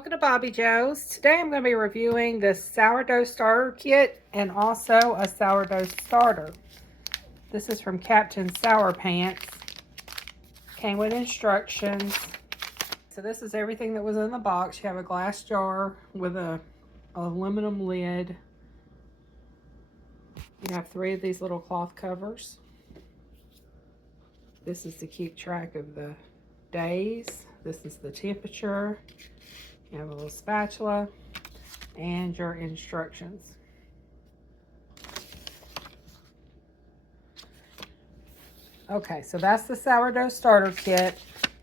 Welcome to Bobbi Jo's. Today I'm going to be reviewing this sourdough starter kit and also a sourdough starter. This is from Captain Sourpants. Came with instructions. So this is everything that was in the box. You have a glass jar with a aluminum lid. You have 3 of these little cloth covers. This is to keep track of the days. This is the temperature. You have a little spatula and your instructions. Okay, so that's the sourdough starter kit.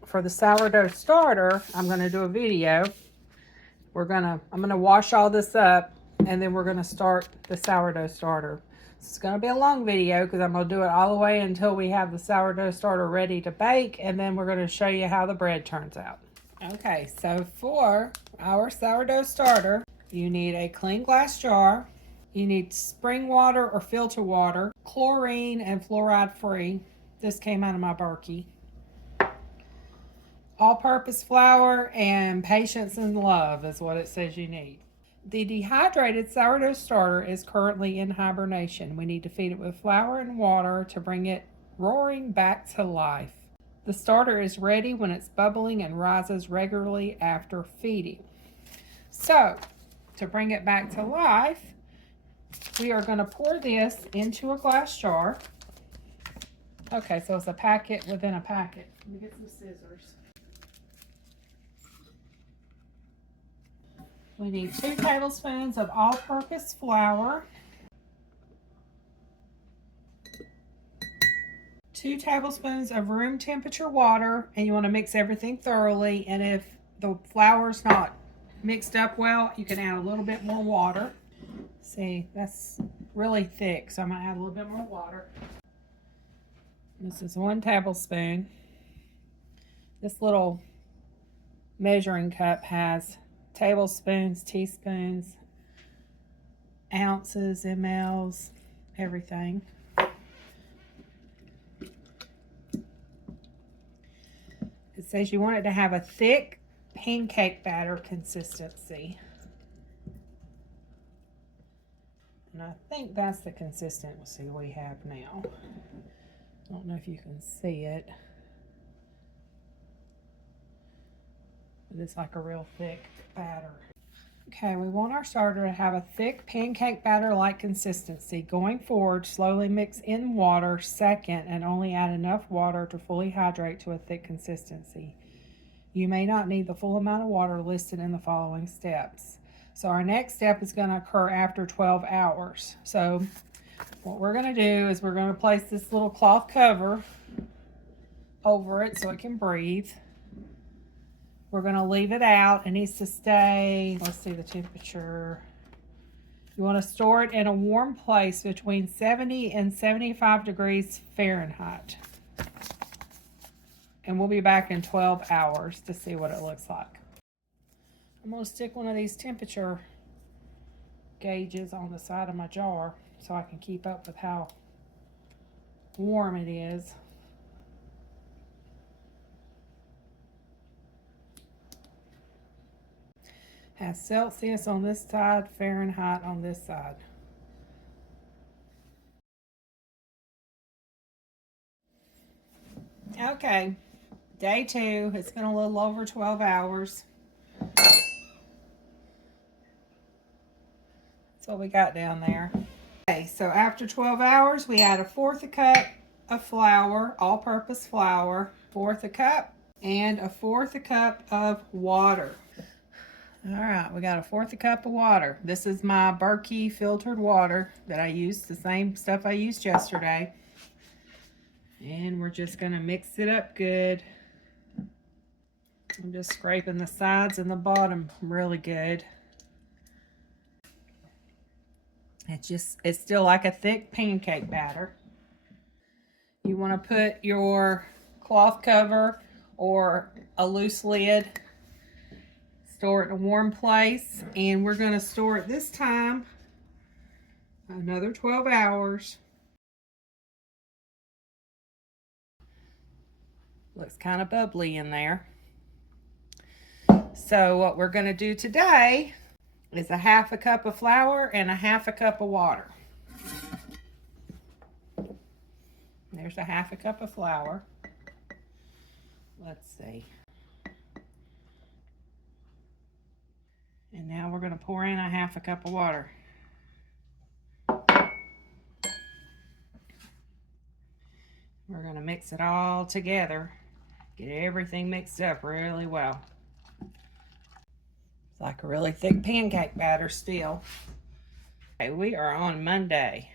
For the sourdough starter, I'm going to do a video. I'm going to wash all this up and then we're going to start the sourdough starter. It's going to be a long video because I'm going to do it all the way until we have the sourdough starter ready to bake, and then we're going to show you how the bread turns out. Okay, so for our sourdough starter, you need a clean glass jar. You need spring water or filter water, chlorine and fluoride free. This came out of my Berkey. All-purpose flour and patience and love is what it says you need. The dehydrated sourdough starter is currently in hibernation. We need to feed it with flour and water to bring it roaring back to life. The starter is ready when it's bubbling and rises regularly after feeding. So, to bring it back to life, we are going to pour this into a glass jar. Okay, so it's a packet within a packet. Let me get some scissors. We need 2 tablespoons of all-purpose flour, 2 tablespoons of room temperature water, and you want to mix everything thoroughly. And if the flour's not mixed up well, you can add a little bit more water. See, that's really thick, so I'm going to add a little bit more water. This is 1 tablespoon. This little measuring cup has tablespoons, teaspoons, ounces, mLs, everything. It says you want it to have a thick pancake batter consistency. And I think that's the consistency we have now. I don't know if you can see it. But it's like a real thick batter. Okay, we want our starter to have a thick pancake batter-like consistency. Going forward, slowly mix in water second and only add enough water to fully hydrate to a thick consistency. You may not need the full amount of water listed in the following steps. So our next step is going to occur after 12 hours. So what we're going to do is we're going to place this little cloth cover over it so it can breathe. We're going to leave it out. It needs to stay, let's see the temperature. You want to store it in a warm place between 70 and 75 degrees Fahrenheit. And we'll be back in 12 hours to see what it looks like. I'm going to stick one of these temperature gauges on the side of my jar so I can keep up with how warm it is. Has Celsius on this side, Fahrenheit on this side. Okay, day 2. It's been a little over 12 hours. That's what we got down there. Okay, so after 12 hours, we add 1/4 cup of flour, all-purpose flour, 1/4 cup, and 1/4 cup of water. All right, we got 1/4 cup of water. This is my Berkey filtered water that I used, the same stuff I used yesterday. And we're just going to mix it up good. I'm just scraping the sides and the bottom really good. It's still like a thick pancake batter. You want to put your cloth cover or a loose lid. Store it in a warm place, and we're going to store it this time another 12 hours. Looks kind of bubbly in there. So what we're going to do today is a half a cup of flour and a half a cup of water. There's a half a cup of flour. Let's see. And now we're going to pour in a half a cup of water. We're going to mix it all together. Get everything mixed up really well. It's like a really thick pancake batter still. Okay, we are on Monday.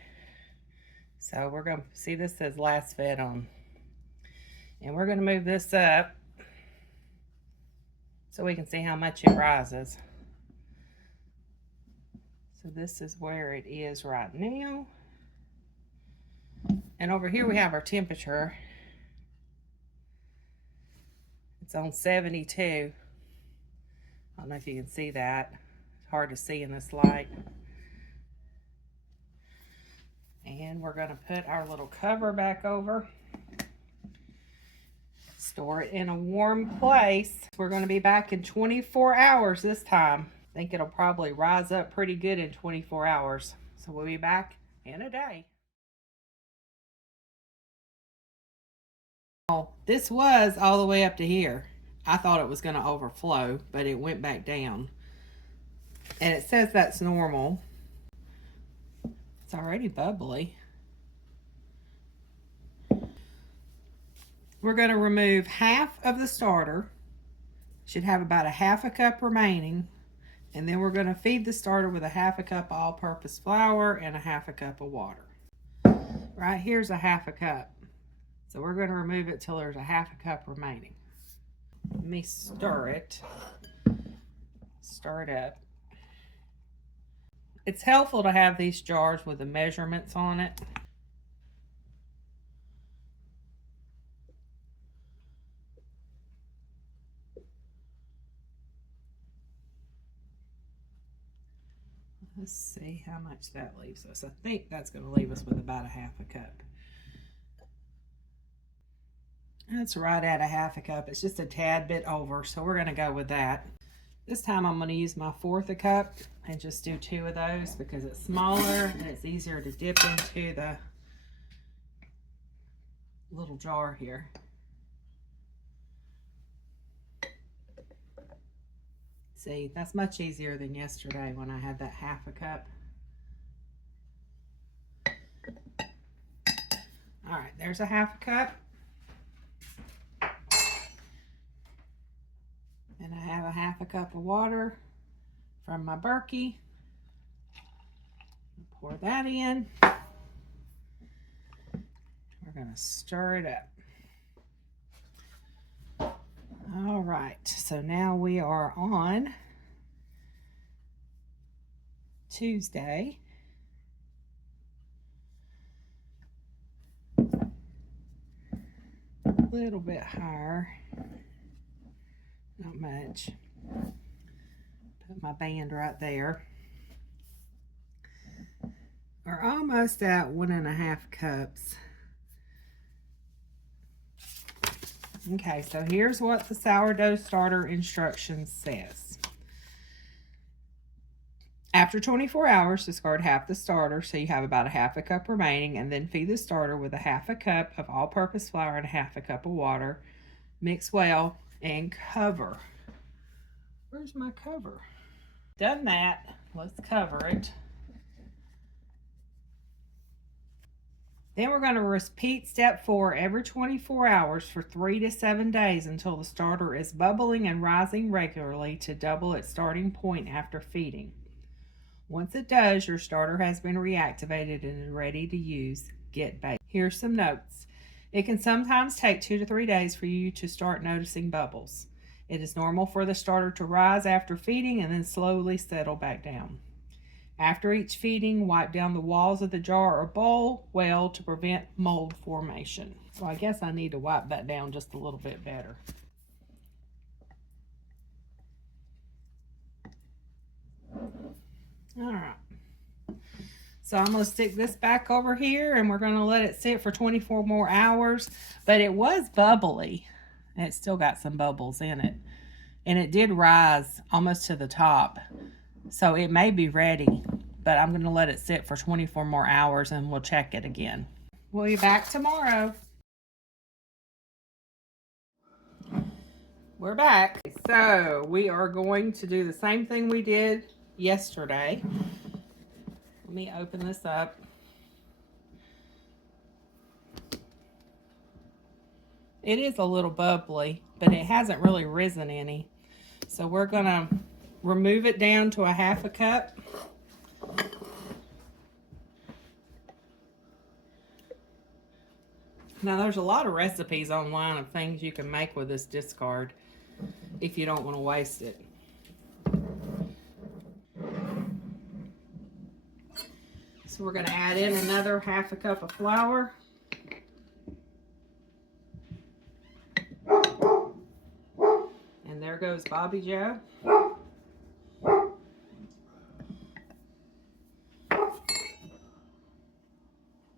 So we're going to see, this says last fed on. And we're going to move this up so we can see how much it rises. So this is where it is right now. And over here we have our temperature. It's on 72. I don't know if you can see that. It's hard to see in this light. And we're going to put our little cover back over. Store it in a warm place. We're going to be back in 24 hours this time. I think it'll probably rise up pretty good in 24 hours. So we'll be back in a day. This was all the way up to here. I thought it was going to overflow, but it went back down. And it says that's normal. It's already bubbly. We're going to remove half of the starter. Should have about a half a cup remaining. And then we're going to feed the starter with a half a cup all-purpose flour and a half a cup of water. Right here's a half a cup. So we're going to remove it till there's a half a cup remaining. Let me stir it. Stir it up. It's helpful to have these jars with the measurements on it. Let's see how much that leaves us. I think that's going to leave us with about a half a cup. That's right at a half a cup. It's just a tad bit over, so we're going to go with that. This time I'm going to use my fourth a cup and just do 2 of those because it's smaller and it's easier to dip into the little jar here. See, that's much easier than yesterday when I had that half a cup. All right, there's a half a cup. And I have a half a cup of water from my Berkey. Pour that in. We're going to stir it up. All right, so now we are on Tuesday. A little bit higher. Not much. Put my band right there. We're almost at 1.5 cups. Okay, so here's what the sourdough starter instructions says. After 24 hours, discard half the starter, so you have about a half a cup remaining, and then feed the starter with a half a cup of all-purpose flour and a half a cup of water. Mix well and cover. Where's my cover? Done that, let's cover it. Then we're going to repeat step 4 every 24 hours for 3 to 7 days until the starter is bubbling and rising regularly to double its starting point after feeding. Once it does, your starter has been reactivated and is ready to use. Get baked. Here's some notes. It can sometimes take 2 to 3 days for you to start noticing bubbles. It is normal for the starter to rise after feeding and then slowly settle back down. After each feeding, wipe down the walls of the jar or bowl well to prevent mold formation. So I guess I need to wipe that down just a little bit better. All right. So I'm going to stick this back over here and we're going to let it sit for 24 more hours. But it was bubbly. And it's still got some bubbles in it. and it did rise almost to the top. So it may be ready, but I'm going to let it sit for 24 more hours and we'll check it again. We'll be back tomorrow. We're back. So we are going to do the same thing we did yesterday. Let me open this up. It is a little bubbly, but it hasn't really risen any. So we're gonna remove it down to a 1/2 cup. Now there's a lot of recipes online of things you can make with this discard if you don't want to waste it. So we're going to add in another 1/2 cup of flour. And there goes Bobbi Jo.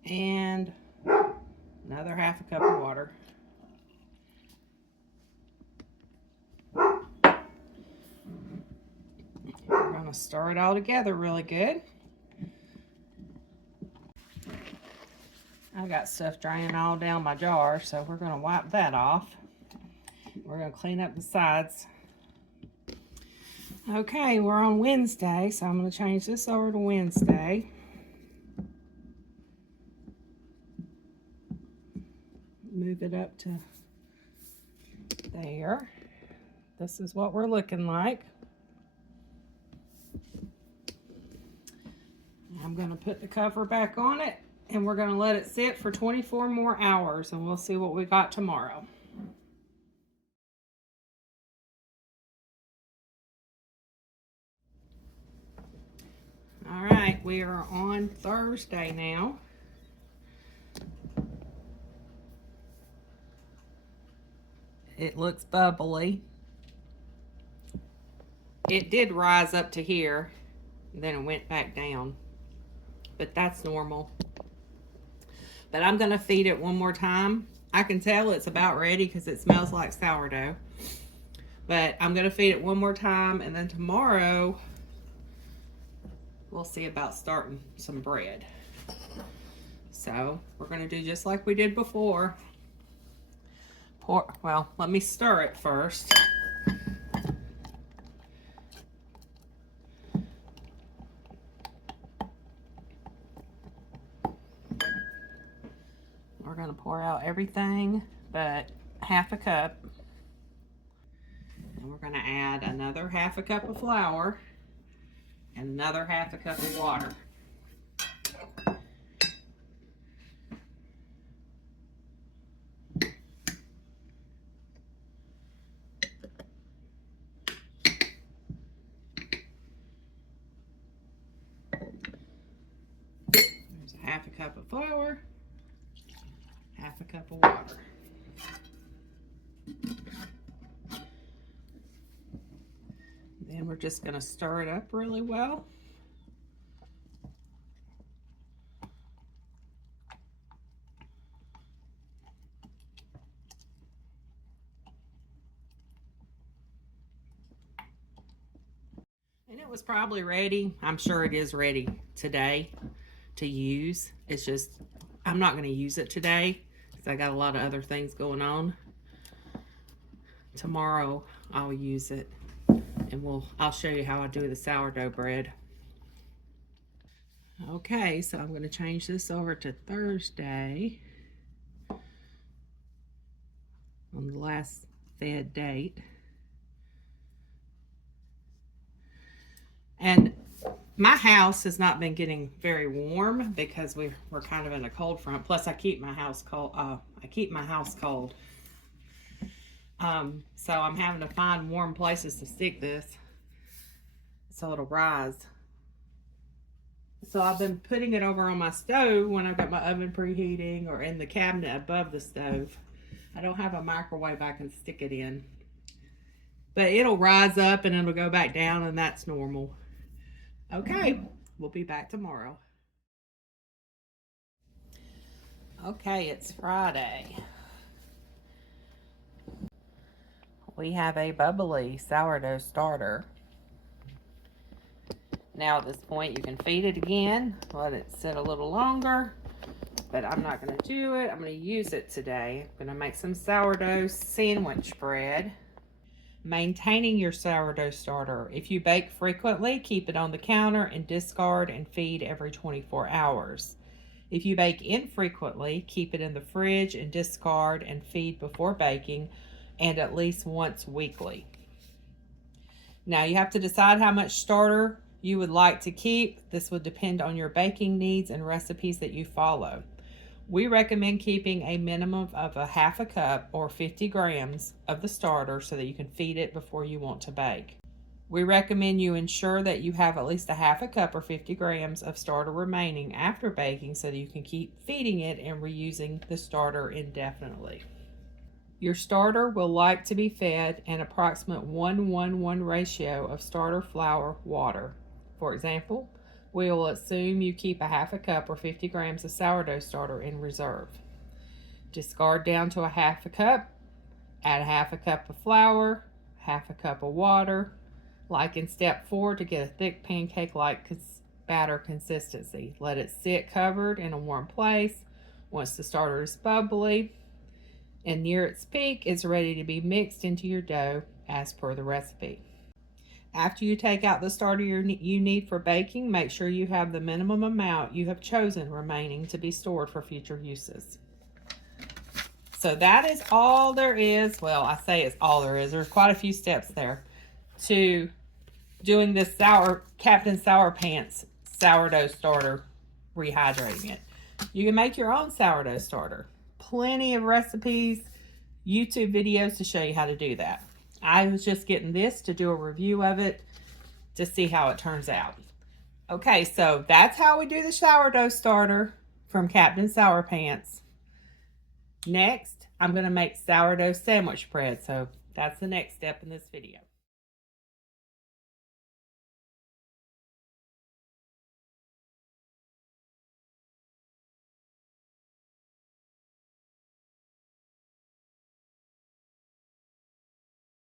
And another 1/2 cup of water. We're going to stir it all together really good. I got stuff draining all down my jar, so we're going to wipe that off. We're going to clean up the sides. Okay, we're on Wednesday, so I'm going to change this over to Wednesday. Move it up to there. This is what we're looking like. I'm going to put the cover back on it, and we're going to let it sit for 24 more hours, and we'll see what we got tomorrow. All right, we are on Thursday now. It looks bubbly. It did rise up to here, then it went back down, but that's normal. But I'm gonna feed it one more time. I can tell it's about ready because it smells like sourdough. But I'm gonna feed it one more time, and then tomorrow we'll see about starting some bread. So we're gonna do just like we did before. Well, let me stir it first. We're gonna pour out everything but 1/2 cup. And we're gonna add another 1/2 cup of flour and another 1/2 cup of water. There's a 1/2 cup of flour, 1/2 cup of water. Then we're just gonna stir it up really well. And it was probably ready. I'm sure it is ready today to use. It's just, I'm not gonna use it today because I got a lot of other things going on. Tomorrow I'll use it, and I'll show you how I do the sourdough bread. Okay, so I'm gonna change this over to Thursday on the last fed date. And my house has not been getting very warm because we're kind of in a cold front. Plus, I keep my house cold. So I'm having to find warm places to stick this so it'll rise. So I've been putting it over on my stove when I've got my oven preheating, or in the cabinet above the stove. I don't have a microwave I can stick it in. But it'll rise up and it'll go back down, and that's normal. Okay, we'll be back tomorrow. Okay, it's Friday. we have a bubbly sourdough starter. Now at this point you can feed it again, let it sit a little longer, but I'm not going to do it. I'm going to use it today. I'm going to make some sourdough sandwich bread. Maintaining your sourdough starter. If you bake frequently, keep it on the counter and discard and feed every 24 hours. If you bake infrequently, keep it in the fridge and discard and feed before baking, and at least once weekly. Now you have to decide how much starter you would like to keep. This would depend on your baking needs and recipes that you follow. We recommend keeping a minimum of a half a cup or 50 grams of the starter so that you can feed it before you want to bake. We recommend you ensure that you have at least a half a cup or 50 grams of starter remaining after baking so that you can keep feeding it and reusing the starter indefinitely. Your starter will like to be fed an approximate 1:1:1 ratio of starter flour water. For example, we will assume you keep a half a cup or 50 grams of sourdough starter in reserve. Discard down to a half a cup, add a half a cup of flour, half a cup of water, like in step 4 to get a thick pancake-like batter consistency. Let it sit covered in a warm place. Once the starter is bubbly and near its peak, it's ready to be mixed into your dough as per the recipe. After you take out the starter you need for baking, make sure you have the minimum amount you have chosen remaining to be stored for future uses. So that is all there is. Well, I say it's all there is. There's quite a few steps there to doing this Captain Sourpants sourdough starter, rehydrating it. You can make your own sourdough starter. Plenty of recipes, YouTube videos to show you how to do that. I was just getting this to do a review of it to see how it turns out. Okay, so that's how we do the sourdough starter from Captain Sourpants. Next, I'm going to make sourdough sandwich bread. So that's the next step in this video.